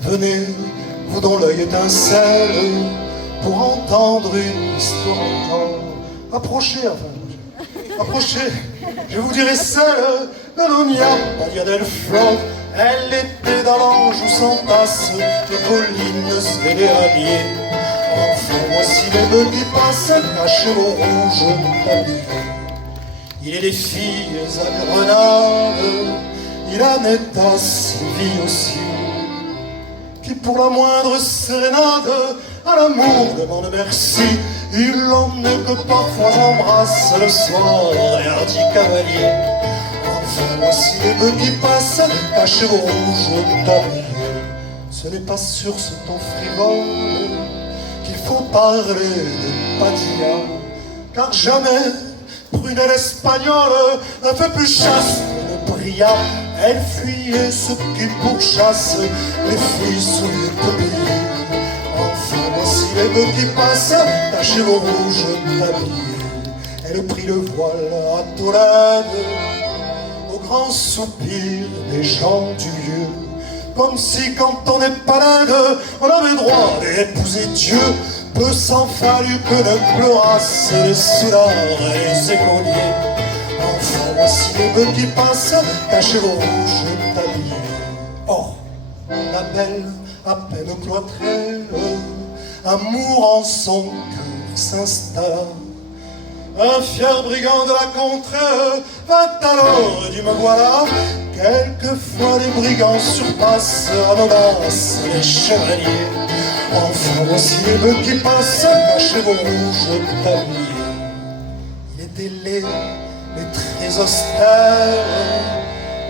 Venez, vous dont l'œil étincelle, pour entendre une histoire encore. Approchez, enfin, approchez, je vous dirai celle de Nonia Maria del Flor. Elle était dans l'Anjou sans tasse, les collines et les ralliers. Enfin, voici les bœufs qui passent, cachez vos rouges tabliers. Il est des filles à Grenade, il en est à Séville aussi, qui pour la moindre sérénade à l'amour demande merci. Il en est que parfois embrasse le soir et hardi cavalier. Enfin voici les bœufs qui passent, cachez vos rouges tabliers. Ce n'est pas sur ce ton frivole qu'il faut parler de Padilla, car jamais prunelle espagnole n'a fait plus chaste ne brilla. Elle fuyait ce qui pourchasse les filles sous les peupliers. Enfin voici les bœufs qui passent, cachez vos rouges tabliers. Elle prit le voile à Tolède au grand soupir des gens du lieu, comme si quand on est palade on avait droit d'épouser Dieu. Peu s'en fallut que ne pleurassent les soulards et les écoliers. Enfin voici les bœufs qui passent, cachez vos rouges tabliers. Or, la belle, à peine cloîtrée, amour en son cœur s'installe. Un fier brigand de la contrée vint alors et dit me voilà. Quelquefois les brigands surpassent en audace les chevaliers. Enfin voici les bœufs qui passent, cachez vos rouges tabliers. Il était laid, mais très austère,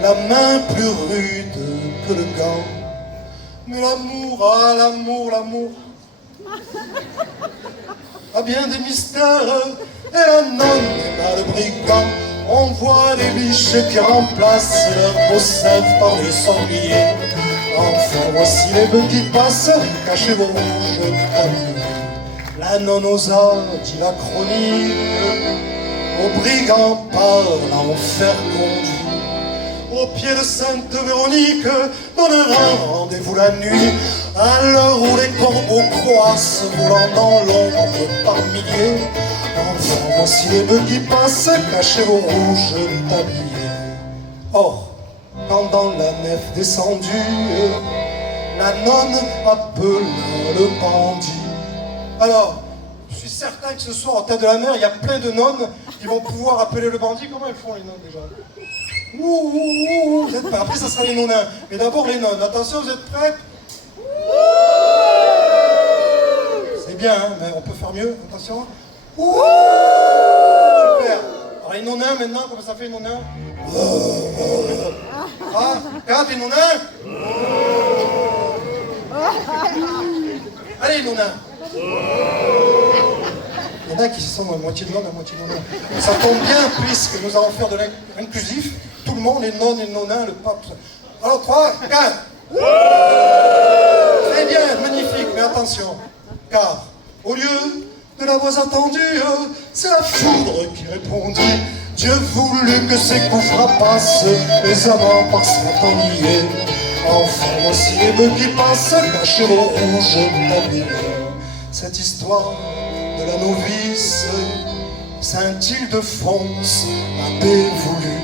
la main plus rude que le gant. Mais l'amour, ah l'amour a bien des mystères, et la nonne n'est pas le brigand. On voit des biches qui remplacent leurs bossettes par des sangliers. Enfin voici les bœufs qui passent, cachez vos rouges tabliers. La nonne osa, dit la chronique, aux brigands par l'enfer conduit. Au pied de Sainte Véronique donnera un rendez-vous la nuit, à l'heure où les corbeaux croissent, volant dans l'ombre par milliers. Enfin voici les bœufs qui passent, cachez vos rouges tabliers. Or, quand dans la nef descendue, la nonne appela le bandit. Alors, je suis certain que ce soir, en tête de la mer, il y a plein de nonnes qui vont pouvoir appeler le bandit. Comment elles font les nonnes déjà? Ouh, vous êtes prêts? Après, ça sera les nonnins. Mais d'abord les nonnes. Attention, vous êtes prêtes? C'est bien, hein, mais on peut faire mieux. Attention. Ouh, super. Alors les nonnins maintenant, comment ça fait les nonnins? Ah, regarde les nonnins. Allez les nonnins. Il y en a qui sont à moitié de nonnes, à moitié de nonnins. Ça tombe bien puisque nous allons faire de l'inclusif. Tout le monde, les nonnes et le nonnins, le pape. Alors 3, 4. Très bien, magnifique, mais attention. Car au lieu de la voix attendue, c'est la foudre qui répondit. Dieu voulut que ces coups frappassent les amants par cent ennuyés. Enfin voici les bœufs qui passent, cachez vos rouges tabliers. Cette histoire de la novice Saint-Ildefonse avait voulu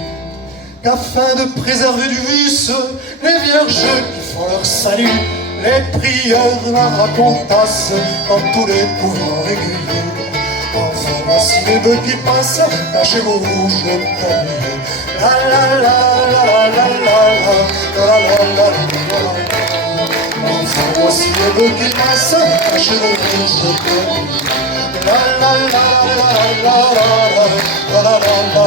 qu'afin de préserver du vice les vierges qui font leur salut, les prieurs la racontassent dans tous les couvents réguliers. Enfin voici les bœufs qui passent, cachez vos rouges tabliers. La la la la la la la la la la la. Enfin voici les bœufs qui passent, cachez vos rouges tabliers. La la la la la la la la la la.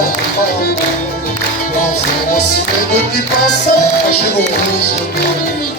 Enfin voici les bœufs qui passent, cachez vos rouges tabliers.